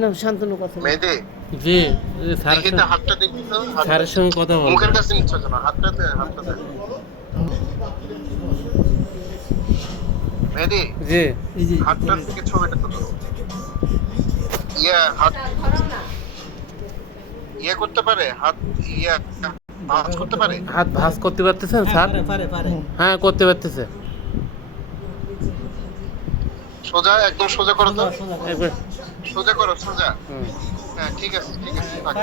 না শান্তনু কথা বলে। মেহেদি জি দেখি তো হাতটা দেখি তো স্যারের সঙ্গে কথা বলবো। মুখের কাছে নিচ্ছ কেন হাতটা দে মেহেদি জি হাতটার থেকে ছবিটা তুলো হাত করতে পারে হাত ইয়া ভাঁজ করতে পারে হাত ভাঁজ করতে পারতেছেন স্যার? হ্যাঁ করতে পারতেছে। সোজা একদম সোজা করো তো একবার সোজা করো সোজা হ্যাঁ ঠিক আছে থাক।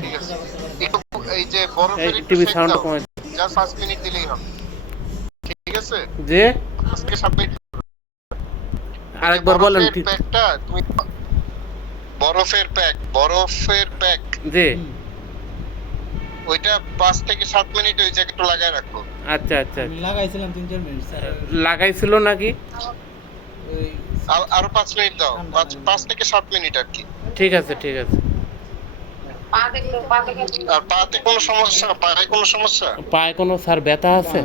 ঠিক আছে একটু এই যে বরফের একটু টিভি শেক সাউন্ড দাও কমে। জাস্ট 5 মিনিট দিলেই হবে ঠিক আছে জি আজকে সাবমিট আরেকবার বলেন। প্যাকটা তুমি বরফের প্যাক জি ওইটা 5 থেকে 7 মিনিট ওই জায়গায় একটু লাগায় রাখো আচ্ছা আচ্ছা লাগাইছিলাম 3-4 মিনিট স্যার লাগাইছিল নাকি? ওই আরো 5 মিনিট দাও 5 থেকে 7 মিনিট আর কি ঠিক আছে ঠিক আছে। আর পাতে কোনো সমস্যা পায়ে কোনো সমস্যা পায়ে কোনো স্যার ব্যথা আছে?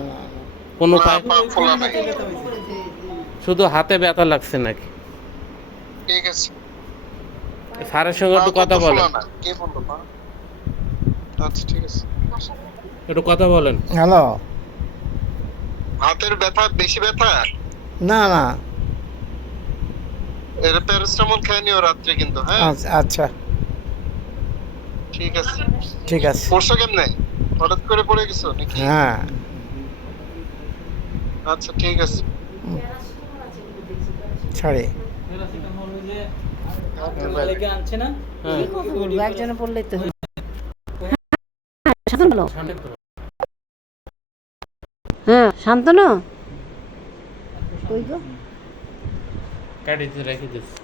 কোনো পায়ে পা ফোলা নাই শুধু হাতে ব্যথা লাগছে নাকি? ঠিক আছে স্যারের সঙ্গে একটু পা কথা তো বলেন। ফোলা না কে বললো পা আচ্ছা ঠিক আছে একটু কথা বলেন। হ্যালো হাতের ব্যথা বেশি ব্যথা না না এর প্যারাসিটামল খেয়ে নিও রাত্রে কিন্তু হ্যাঁ আচ্ছা ঠিক আছে ঠিক আছে পড়ছো কেমনে হঠাৎ করে পড়ে গেছো নাকি হ্যাঁ আচ্ছা ঠিক আছে ছাড়ে প্যারাসিটামল ওই যে মালিকে আনছে না হ্যাঁ কি কথা বলবো একজনে পড়লেই তো হবে। শান্তনু বলো। হ্যাঁ শান্তনু কই গো কাটিতে রেখে দিচ্ছি।